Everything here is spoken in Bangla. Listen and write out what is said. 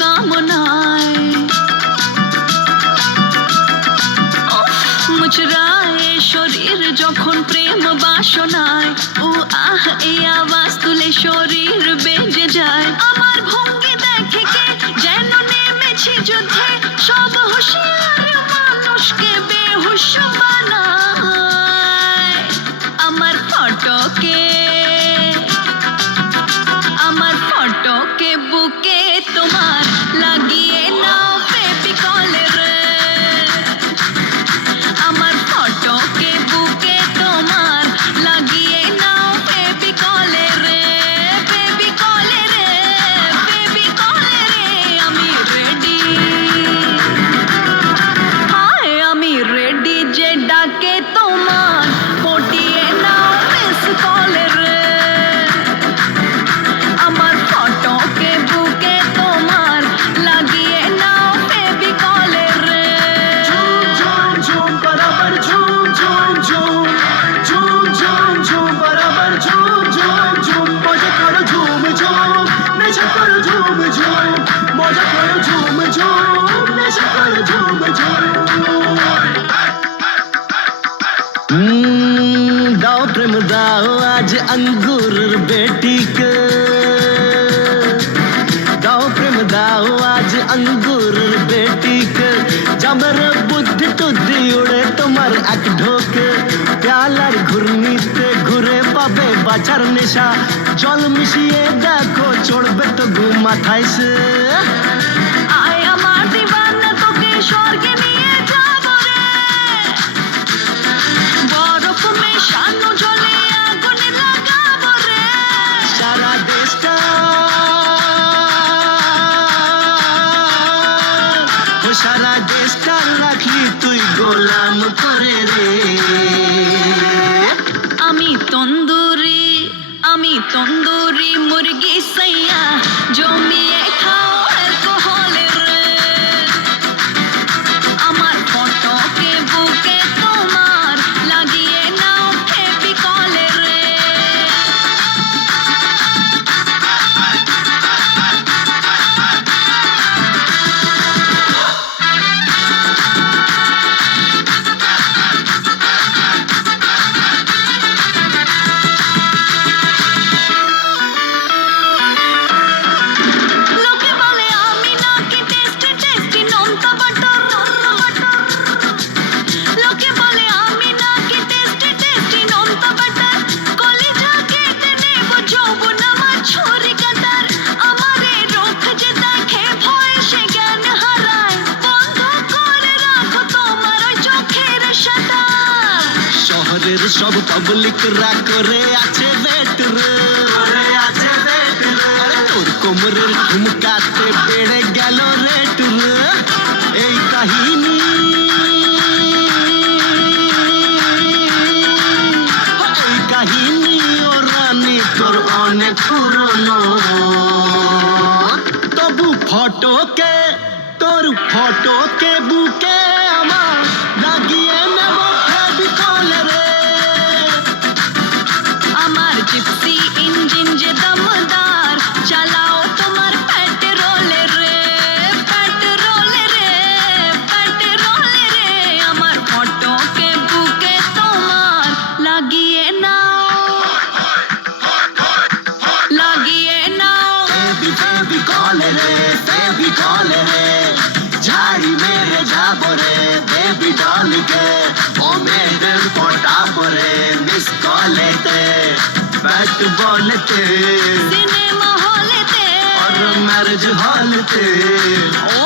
কামনায় মুচড়ায় শরীর যখন প্রেম বাসনায় ও আহ এই আওয়াজ তুলে শরীর বেজে যায় আমার ভঙ্গি দেখে কে যেন নেমেছি যুদ্ধে সব হুঁশিয়ার মানুষকে বেহুশ বানায় আমার ফটকে বুকে তোমার লাগিয়ে নাও বেবি কলে রে আমার ফটকে বুকে তোমার লাগিয়ে নাও বেবি কলে রে বেবি কলে রে বেবি কলে রে আমি রেডি হায় আমি রেডি যে ডাকে তোমার পটিয়ে নাও মিস কলে রে আমার ফটকে বুকে তোমার লাগিয়ে নাও বেবি কলে রে ঝুম ঝুম বরাবর ঝুম ঝুম ঝুম ঝুম ঝুম ঝুম বরাবর ঝুম ঝুম ঝুম মজা করো ঝুম ঝুম নেশা করো ঝুম ঝুম মজা করো ঝুম ঝুম নেশা করো ঝুম ঝুম দাও প্রেম দাও আজ अंगूर बेटी के दाओ प्रेम दाओ आज अंगूर बेटी के जबर बुद्धि टुद्धि उड़े তোমার এক ঢোকে প্যালার ঘূর্ণিতে ঘুরে পাবে বাঁচার নেশা জল মিশিয়ে দেখো চড়বে তো ঘুম মাথায় সে আয় আমার দিবানা তোকে স্বর্গে নিয়ে যাব রে বরফ মেশানো জলে আগুন লাগাবো রে সারা দেশটা সারা দেশটা রাখলি তুই গোলাম করে রে আমি তন্দুরি মুরগি সাইয়া জমিয়ে খাও অ্যালকোহল রে আমার ফটকে বুকে তোমার লাগিয়ে নাও বেবি কলে রে সব পাবলিক রা করে আছে বেট রে আরে তোর কোমরের ঝুমকাতে বেড়ে গেল রেট রে এই কাহিনী ও রানী তোর অনেক পুরনো তবু তোর ফটোকে বুকে আমার লাগিয়ে নেব বেবি কলে রে আমার জিপসি ইঞ্জিন যে দমদার চালাও তোমার পেট্রোলে রে আমার ফটকে বুকে তোমার লাগিয়ে নাও বেবি কলে রে ঝাড়ি মেরে যাবো রে বেবি ডলকে ও মেয়েদের পটাবো রে মিস কলেতে ব্যাট বলতে সিনেমা হলেতে और मैरिज हॉल তে ও